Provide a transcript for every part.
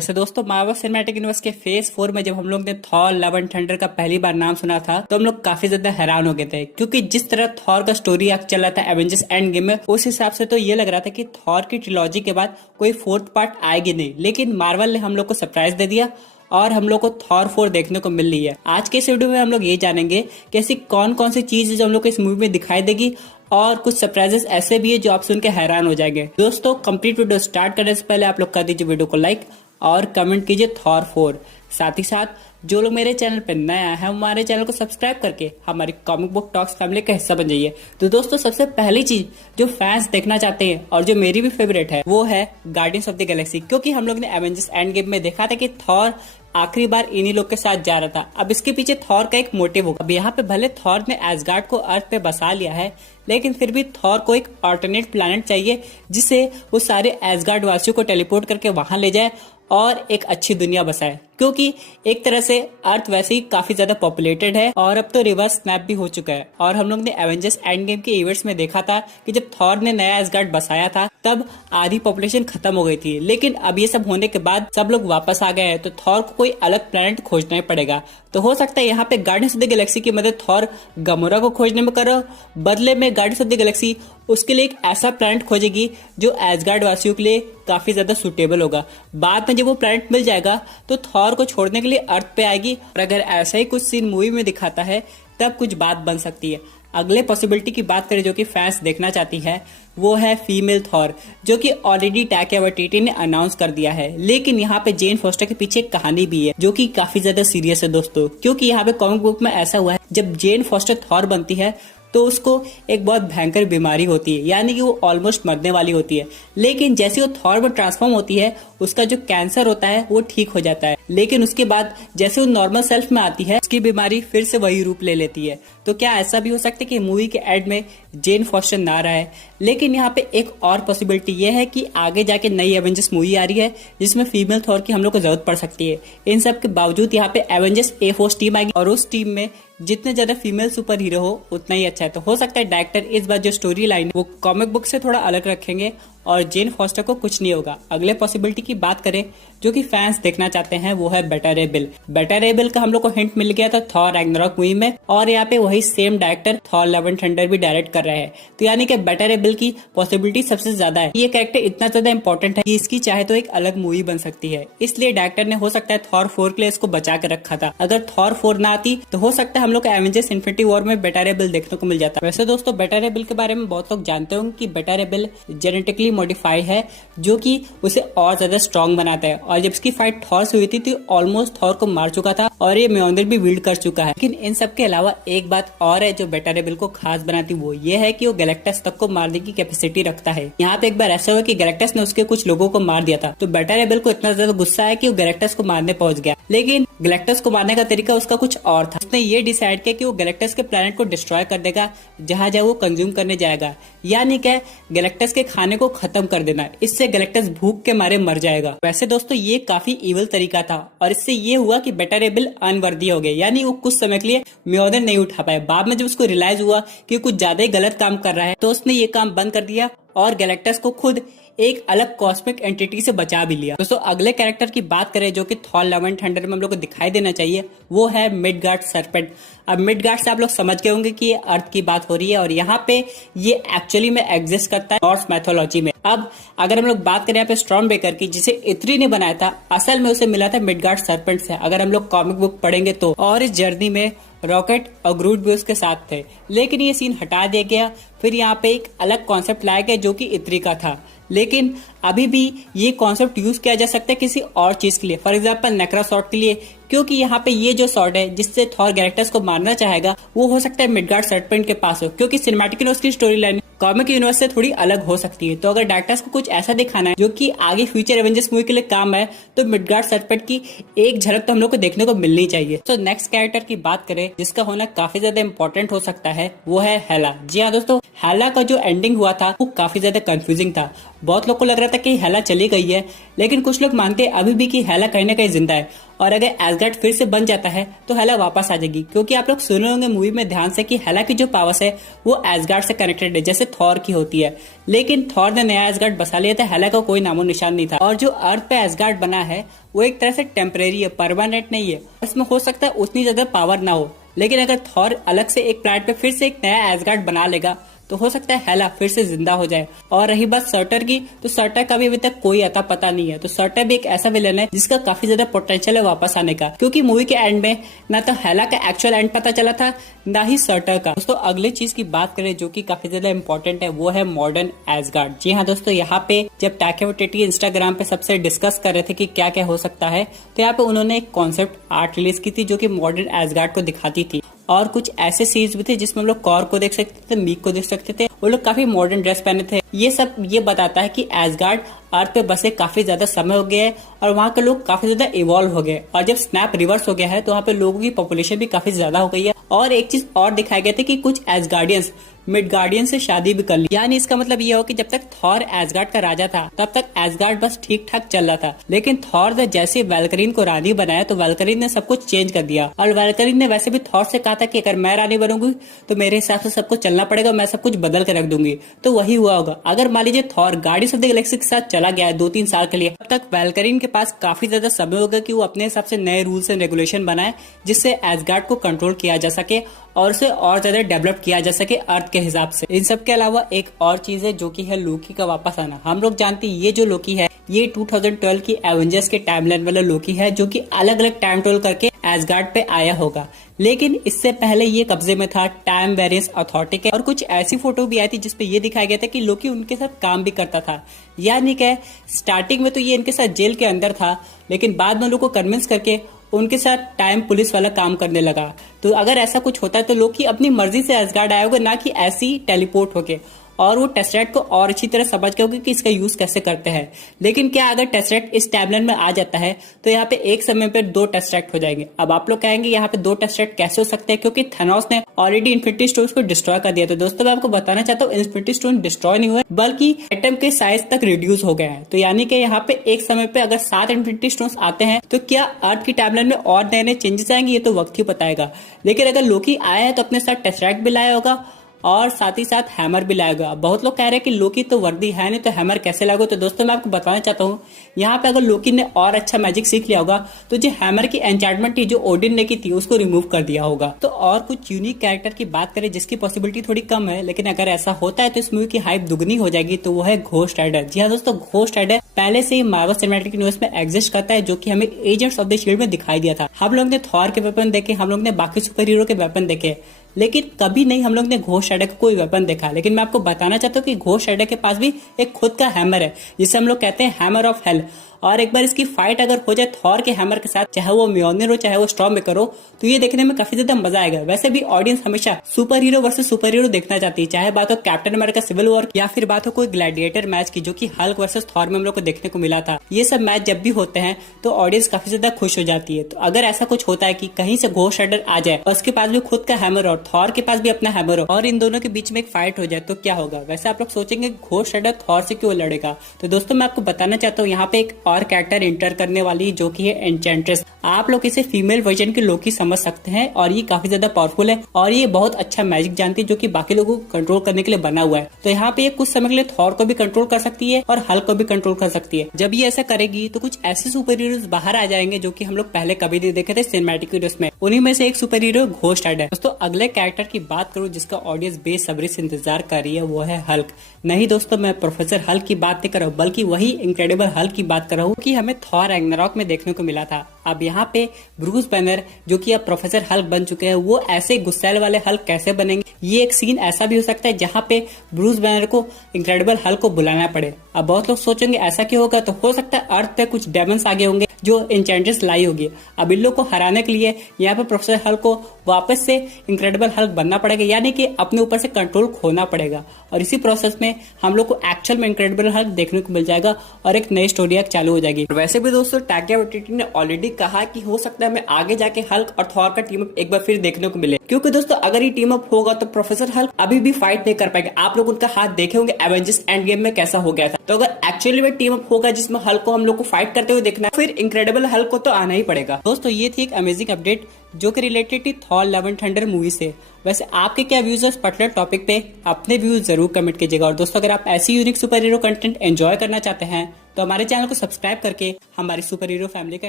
वैसे दोस्तों Marvel cinematic universe के फेज 4 में जब हम लोग ने थॉर लव एंड थंडर का पहली बार नाम सुना था तो हम लोग काफी ज्यादा हैरान हो गए थे, क्योंकि जिस तरह थॉर का स्टोरी आर्क चल रहा था एवेंजर्स एंड गेम में, उस हिसाब से तो ये लग रहा था कि थॉर की ट्रिलॉजी के बाद कोई फोर्थ पार्ट आएगी नहीं। लेकिन मार्वल ने हम लोग को सरप्राइज दे दिया और हम लोग को थॉर 4 देखने को मिल रही है। आज के इस वीडियो में हम लोग ये जानेंगे कि ऐसी कौन कौन सी चीज जो हम लोग को इस मूवी में दिखाई देगी, और कुछ सरप्राइजेस ऐसे भी है जो आप सुन के हैरान हो जाएंगे। दोस्तों कंप्लीट वीडियो स्टार्ट करने से पहले आप लोग कर दीजिए वीडियो को लाइक और कमेंट कीजिए थॉर 4। साथ ही साथ जो लोग मेरे चैनल पर नया है हमारे चैनल को सब्सक्राइब करके हमारी कॉमिक बुक टॉक्स फैमिली का हिस्सा बन जाइए। तो दोस्तों सबसे पहली चीज जो फैंस देखना चाहते हैं और जो मेरी भी फेवरेट है वो है गार्डियंस ऑफ द गैलेक्सी, क्योंकि हम लोग ने एवेंजर्स एंड गेम में देखा था कि थॉर आखिरी बार इन्हीं लोग के साथ जा रहा था। अब इसके पीछे थॉर का एक मोटिव होगा। अब यहाँ पे भले थॉर ने एसगार्ड को अर्थ पे बसा लिया है, लेकिन फिर भी थॉर को एक ऑल्टरनेट प्लैनेट चाहिए जिससे वो सारे एसगार्ड वासियों को टेलीपोर्ट करके वहां ले जाए और एक अच्छी दुनिया बसाए, क्योंकि एक तरह से अर्थ वैसे ही काफी ज्यादा पॉपुलेटेड है और अब तो रिवर्स स्नैप भी हो चुका है। और हम लोग ने एवेंजर्स एंड गेम के इवेंट्स में देखा था कि जब थॉर ने नया एसगार्ड बसाया था तब आधी पॉपुलेशन खत्म हो गई थी, लेकिन अब ये सब होने के बाद सब लोग वापस आ गए हैं, तो थॉर को कोई अलग प्लेनेट खोजना ही पड़ेगा। तो हो सकता है यहाँ पे गार्डियंस ऑफ द गैलेक्सी की मदद थॉर गमोरा को खोजने में करो, बदले में गार्डियंस ऑफ द गैलेक्सी उसके लिए एक ऐसा प्लैनेट खोजेगी जो एसगार्ड वासियों के लिए काफी ज्यादा सुटेबल होगा। बाद में जब वो प्लैनेट मिल जाएगा तो थॉर को छोड़ने के लिए अर्थ पे आएगी, और अगर ऐसा ही कुछ सीन मूवी में दिखाता है तब कुछ बात बन सकती है। अगले पॉसिबिलिटी की बात करें जो कि फैंस देखना चाहती है वो है फीमेल थॉर, जो कि ऑलरेडी टैका वाइटिटी ने अनाउंस कर दिया है। लेकिन यहाँ पे जेन फोस्टर के पीछे एक कहानी भी है जो कि काफी ज्यादा सीरियस है दोस्तों, क्योंकि यहाँ पे कॉमिक बुक में ऐसा हुआ है जब जेन फोस्टर थॉर बनती है तो उसको एक बहुत भयंकर बीमारी होती है, यानी कि वो ऑलमोस्ट मरने वाली होती है। लेकिन जैसे वो थॉर में ट्रांसफॉर्म होती है उसका जो कैंसर होता है वो ठीक हो जाता है, लेकिन उसके बाद जैसे वो नॉर्मल सेल्फ में आती है उसकी बीमारी फिर से वही रूप ले लेती है। तो क्या ऐसा भी हो सकता है कि मूवी के एंड में जेन फॉस्टर ना रहे? लेकिन यहाँ पे एक और पॉसिबिलिटी ये है कि आगे जाके नई एवेंजर्स मूवी आ रही है जिसमें फीमेल थॉर की हम लोग को जरूरत पड़ सकती है। इन सब के बावजूद यहाँ पे एवेंजर्स ए फोर्स टीम आएगी और उस टीम में जितने ज्यादा फीमेल सुपर हीरो हो उतना ही अच्छा है। तो हो सकता है डायरेक्टर इस बार जो स्टोरी लाइन वो कॉमिक बुक से थोड़ा अलग रखेंगे और जेन फॉस्टर को कुछ नहीं होगा। अगले पॉसिबिलिटी की बात करें जो कि फैंस देखना चाहते हैं वो है बेटा रे बिल। बेटा रे बिल का हम लोग को हिंट मिल गया था थॉर रैग्नारॉक मूवी में, और यहाँ पे वही same director Thor love and thunder भी डायरेक्ट कर रहे हैं। तो यानी कि बेटा रे बिल की पॉसिबिलिटी सबसे ज्यादा है। ये कैरेक्टर इतना ज्यादा इंपॉर्टेंट है कि इसकी चाहे तो एक अलग मूवी बन सकती है, इसलिए डायरेक्टर ने हो सकता है थॉर 4 के लिए इसको बचा के रखा था। अगर थॉर 4 ना आती तो हो सकता है हम लोग को एवेंजर्स इन्फिनिटी वॉर में बेटा रे बिल देखने को मिल जाता। वैसे दोस्तों बेटा रे बिल के बारे में बहुत लोग जानते होंगे कि बेटा रे बिल जेनेटिकली मॉडिफाई है जो कि उसे और ज्यादा स्ट्रॉन्ग बनाता है, और जब इसकी फाइट थॉर से हुई थी तो ऑलमोस्ट थॉर को मार चुका था और ये म्योल्नर भी विल्ड कर चुका है। लेकिन इन सब के अलावा एक बात और है जो बेटा रे बिल को खास बनाती, वो ये है कि वो गैलेक्टस तक को मारने की कैपेसिटी रखता है। यहाँ पे एक बार ऐसा हुआ कि गैलेक्टस ने उसके कुछ लोगों को मार दिया था, तो बेटा रे बिल को इतना ज्यादा गुस्सा है कि वो गैलेक्टस को मारने पहुंच गया। लेकिन गैलेक्टस को मारने का तरीका उसका कुछ और था। उसने ये डिसाइड किया कि वो गैलेक्टस के प्लेनेट को डिस्ट्रॉय कर देगा जहां जहां वो कंज्यूम करने जाएगा, यानी क्या गैलेक्टस के खाने को खत्म कर देना। इससे गैलेक्टस भूख के मारे मर जाएगा। वैसे दोस्तों ये काफी इवल तरीका था और इससे ये हुआ कि बेटा रे बिल अनवर्दी हो गए, यानी वो कुछ समय के लिए म्योल्नर नहीं उठा पाए। बाद में जब उसको रियलाइज हुआ कि कुछ ज्यादा ही गलत काम कर रहा है तो उसने ये काम बंद कर दिया और गैलेक्टस को खुद एक अलग कॉस्मिक एंटिटी से बचा भी लिया। दोस्तों अगले कैरेक्टर की बात करें जो कि थॉर लव एंड थंडर में हम लोग को दिखाई देना चाहिए वो है मिडगार्ड सर्पेंट। अब मिडगार्ड से आप लोग समझ गए होंगे कि ये अर्थ की बात हो रही है और यहाँ पे ये एक्चुअली में एग्जिस्ट करता है नॉर्स मैथोलॉजी में। अब अगर हम लोग बात करें यहाँ पे स्टॉर्म ब्रेकर की जिसे इत्री ने बनाया था, असल में उसे मिला था मिडगार्ड सर्पेंट से, अगर हम लोग कॉमिक बुक पढ़ेंगे तो। और इस जर्नी में रॉकेट और ग्रूट भी उसके साथ थे, लेकिन ये सीन हटा दिया गया। फिर यहाँ पे एक अलग कॉन्सेप्ट लाया गया जो कि इत्री का था, लेकिन अभी भी ये कॉन्सेप्ट यूज किया जा सकता है किसी और चीज के लिए, फॉर एग्जांपल नेक्रा शॉट के लिए, क्योंकि यहाँ पे ये जो शॉट है जिससे थॉर गैलेक्टस को मारना चाहेगा वो हो सकता है मिडगार्ड सर्पेंट के पास हो, क्योंकि सिनेमैटिक यूनिवर्स की स्टोरी लाइन कॉमिक यूनिवर्स से थोड़ी अलग हो सकती है। तो अगर डायरेक्टर्स को कुछ ऐसा दिखाना है जो कि आगे फ्यूचर एवेंजर्स मूवी के लिए काम है तो मिडगार्ड सर्पेंट की एक झलक तो हम लोग को देखने को मिलनी चाहिए। तो नेक्स्ट कैरेक्टर की बात करें जिसका होना काफी ज्यादा इंपॉर्टेंट हो सकता है वो है हेला। जी हाँ दोस्तों, हेला का जो एंडिंग हुआ था वो काफी ज्यादा कंफ्यूजिंग था। बहुत लोग को लग रहा रहा था कि हेला चली गई है, लेकिन कुछ लोग मानते हैं अभी भी कि हेला कहीं ना कहीं जिंदा है और अगर एसगार्ड फिर से बन जाता है तो हेला वापस आ जाएगी। क्योंकि आप लोग सुने होंगे मूवी में ध्यान से कि हेला की जो पावर्स है वो एसगार्ड से कनेक्टेड है, जैसे थॉर की होती है। लेकिन थॉर ने नया एसगार्ड बसा लिया था, हेला का कोई नामो निशान नहीं था। और जो अर्थ पे एसगार्ड बना है वो एक तरह से टेम्परेरी है, परमानेंट नहीं है। इसमें हो सकता है उतनी ज्यादा पावर ना हो, लेकिन अगर थॉर अलग से एक प्लैनेट पे फिर से एक नया एसगार्ड बना लेगा तो हो सकता है हेला फिर से जिंदा हो जाए। और रही बात सर्टर की, तो सर्टर का भी अभी तक कोई अता पता नहीं है। तो सर्टर भी एक ऐसा विलन है जिसका काफी ज्यादा पोटेंशियल है वापस आने का, क्योंकि मूवी के एंड में ना तो हेला का एक्चुअल एंड पता चला था ना ही सर्टर का। दोस्तों अगले चीज की बात करें जो कि काफी ज्यादा इंपॉर्टेंट है, वो है मॉडर्न एसगार्ड। जी हाँ दोस्तों, यहाँ पे जब टाइका वाइटिटी इंस्टाग्राम पे सबसे डिस्कस कर रहे थे कि क्या क्या हो सकता है, तो यहाँ पे उन्होंने एक कॉन्सेप्ट आर्ट रिलीज की थी जो कि मॉडर्न एसगार्ड को दिखाती थी। और कुछ ऐसे सीरीज भी थे जिसमें हम लोग कॉर को देख सकते थे, मीक को देख सकते थे, वो लोग काफी मॉडर्न ड्रेस पहने थे। ये सब ये बताता है कि एसगार्ड अर्थ पे बसे काफी ज्यादा समय हो गया है और वहाँ के लोग काफी ज्यादा इवॉल्व हो गए। और जब स्नैप रिवर्स हो गया है तो वहाँ पे लोगों की पॉपुलेशन भी काफी ज्यादा हो गई है। और एक चीज और दिखाया गया था कि कुछ एसगार्डियंस मिडगार्डियन से शादी भी कर ली। यानी इसका मतलब ये हो कि जब तक थॉर एसगार्ड का राजा था तब तक एसगार्ड बस ठीक ठाक चल रहा था, लेकिन थॉर ने जैसे वैल्करीन को रानी बनाया तो वैल्करीन ने सब कुछ चेंज कर दिया। और वैल्करीन ने वैसे भी थॉर से कहा था कि अगर मैं रानी बनूंगी तो मेरे हिसाब से सबको चलना पड़ेगा, मैं सब कुछ बदल के रख दूंगी। तो वही हुआ होगा। अगर मान लीजिए Thor guardians of the Galaxy के साथ चला गया है 2-3 साल के लिए, तब तक वैल्करीन के पास काफी ज्यादा समय होगा कि वो अपने हिसाब से नए रूल्स एंड रेगुलेशन बनाए जिससे एसगार्ड को कंट्रोल किया जा सके और उसे और ज्यादा डेवलप किया जा सके अर्थ के हिसाब से। इन सब के अलावा एक और चीज है जो कि है लोकी का वापस आना। हम लोग जानते हैं ये जो लोकी है ये 2012 की एवेंजर्स के टाइमलाइन वाला लोकी है जो कि अलग अलग टाइम ट्रेवल करके एसगार्ड पे आया होगा। लेकिन इससे पहले ये कब्जे में था टाइम वेरिएंस अथॉरिटी के। और कुछ ऐसी फोटो भी आई थी जिसपे ये दिखाया गया था कि लोकी उनके साथ काम भी करता था। यानी कि स्टार्टिंग में तो ये इनके साथ जेल के अंदर था, लेकिन बाद में लोगों को कन्विंस करके उनके साथ टाइम पुलिस वाला काम करने लगा। तो अगर ऐसा कुछ होता है तो लोकी अपनी मर्जी से एसगार्ड आया होगा, ना कि ऐसी टेलीपोर्ट होके। और वो टेस्रेट को और अच्छी तरह समझ गए होंगे कि इसका यूज कैसे करते हैं। लेकिन क्या अगर टेस्रेट इस टाइमलाइन में आ जाता है तो यहाँ पे एक समय पे 2 टेस्रेट हो जाएंगे। अब आप लोग कहेंगे यहाँ पे 2 टेस्रेट कैसे हो सकते हैं, क्योंकि थैनोस ने ऑलरेडी इन्फिनिटी स्टोन्स को डिस्ट्रॉय कर दिया। तो दोस्तों मैं आपको बताना चाहता हूँ इन्फिनिटी स्टोन डिस्ट्रॉय नहीं हुए बल्कि एटम के साइज तक रिड्यूस हो गए हैं। तो यानी कि यहाँ पे एक समय पे अगर 7 इन्फिनिटी स्टोन्स आते हैं तो क्या अर्थ की टाइमलाइन में और नए नए चेंजेस आएंगे, ये तो वक्त ही बताएगा। लेकिन अगर लोकी आया है तो अपने साथ टेस्रेट भी लाया होगा और साथ ही साथ हैमर भी लाएगा। बहुत लोग कह रहे हैं कि लोकी तो वर्दी है नहीं तो हैमर कैसे लाएगा। तो दोस्तों मैं आपको बताना चाहता हूँ यहाँ पे अगर लोकी ने और अच्छा मैजिक सीख लिया होगा तो जो हैमर की एन्चांटमेंट थी जो ओडिन ने की थी उसको रिमूव कर दिया होगा। तो और कुछ यूनिक कैरेक्टर की बात करें जिसकी पॉसिबिलिटी थोड़ी कम है, लेकिन अगर ऐसा होता है तो इस मूवी की हाइप दुगनी हो जाएगी, तो वो है घोस्ट राइडर। जी हाँ दोस्तों, घोस्ट राइडर पहले से ही मार्वल सिनेमैटिक यूनिवर्स में एग्जिस्ट करता है, जो कि हमें एजेंट्स ऑफ द शील्ड में दिखाई दिया था। हम लोग ने थॉर के वेपन देखे, हम लोग ने बाकी सुपर हीरो के वेपन देखे, लेकिन कभी नहीं हम लोग ने घोस्ट राइडर का कोई वेपन देखा। लेकिन मैं आपको बताना चाहता हूँ कि घोस्ट राइडर के पास भी एक खुद का हैमर है जिसे हम लोग कहते हैं हैमर ऑफ हेल। और एक बार इसकी फाइट अगर हो जाए थॉर के हैमर के साथ, चाहे वो म्योलनिर हो चाहे वो स्टॉर्मबेकर हो, तो ये देखने में काफी ज्यादा मजा आएगा। वैसे भी ऑडियंस हमेशा super hero versus super hero देखना चाहती है, चाहे बात हो कैप्टन अमेरिका सिविल वॉर या फिर बात हो कोई ग्लैडिएटर मैच की जो कि हल्क वर्सेस थॉर में हम लोग को देखने को मिला था। ये सब मैच जब भी होते हैं तो ऑडियंस काफी ज्यादा खुश हो जाती है। तो अगर ऐसा कुछ होता है कि कहीं से घोस्ट राइडर आ जाए और उसके पास भी खुद का हैमर और थॉर के पास भी अपना हैमर हो और इन दोनों के बीच में एक फाइट हो जाए तो क्या होगा। वैसे आप लोग सोचेंगे घोस्ट राइडर थॉर से क्यों लड़ेगा, तो दोस्तों मैं आपको बताना चाहता हूँ यहाँ पे एक और कैरेक्टर इंटर करने वाली जो कि है एन्चेंट्रेस। आप लोग इसे फीमेल वर्जन की लोकी समझ सकते हैं और ये काफी ज्यादा पावरफुल है और ये बहुत अच्छा मैजिक जानती है जो कि बाकी लोगों को कंट्रोल करने के लिए बना हुआ है। तो यहाँ पे ये कुछ समय के लिए थॉर को भी कंट्रोल कर सकती है और हल्क को भी कंट्रोल कर सकती है। जब ये ऐसा करेगी तो कुछ ऐसे सुपर हीरोज बाहर आ जाएंगे जो कि हम लोग पहले कभी नहीं देखे थे सिनेमैटिक यूनिवर्स में। उन्हीं में से एक सुपर हीरो घोस्ट राइडर। दोस्तों अगले कैरेक्टर की बात करूं जिसका ऑडियंस बेसब्री से इंतजार कर रही है वो है हल्क। नहीं दोस्तों, मैं प्रोफेसर हल्क की बात नहीं कर रहा हूँ बल्कि वही इनक्रेडिबल हल्क की बात कर रहा हूँ कि हमें थॉर रैग्नारॉक में देखने को मिला था। अब यहाँ पे ब्रूस बैनर जो कि अब प्रोफेसर हल्क बन चुके हैं, वो ऐसे गुस्सैल वाले हल्क कैसे बनेंगे। ये एक सीन ऐसा भी हो सकता है जहाँ पे ब्रूस बैनर को इनक्रेडिबल हल्क को बुलाना पड़े। अब बहुत लोग सोचेंगे ऐसा क्यों होगा, तो हो सकता है अर्थ पे कुछ डेमन्स आगे होंगे जो एन्चेंट्रेस लाई होगी। अब इन लोग को हराने के लिए यहाँ पे प्रोफेसर हल्क को वापस से इनक्रेडिबल हल्क बनना पड़ेगा, यानी कि अपने ऊपर से कंट्रोल खोना पड़ेगा। और इसी प्रोसेस में हम लोग को एक्चुअल में इनक्रेडिबल हल्क देखने को मिल जाएगा और एक नई स्टोरी आर्क चालू हो जाएगी। वैसे भी दोस्तों टाइका वाइटिटी ने ऑलरेडी कहा कि हो सकता है हमें आगे जाके हल्क और थॉर का टीम अप एक बार फिर देखने को मिले, क्योंकि दोस्तों अगर ये टीम अप होगा तो प्रोफेसर हल्क अभी भी फाइट नहीं कर पाएंगे। आप लोग उनका हाथ देखे होंगे एवेंजर्स एंड गेम में कैसा हो गया था। तो अगर एक्चुअली में टीम अप होगा जिसमें हल्क को हम लोग को फाइट करते हुए देखना है, फिर इनक्रेडिबल हल्क को तो आना ही पड़ेगा। दोस्तों ये थी एक अमेजिंग अपडेट जो कि रिलेटेड थी Thor love and thunder movie से। वैसे आपके क्या व्यूज है इस पर्टिकुलर टॉपिक पे, अपने व्यूज जरूर कमेंट कीजिएगा। और दोस्तों अगर आप ऐसी unique super hero content enjoy करना चाहते हैं तो हमारे चैनल को सब्सक्राइब करके हमारी सुपर हीरो फैमिली का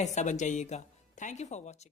हिस्सा बन जाइएगा। Thank you for watching.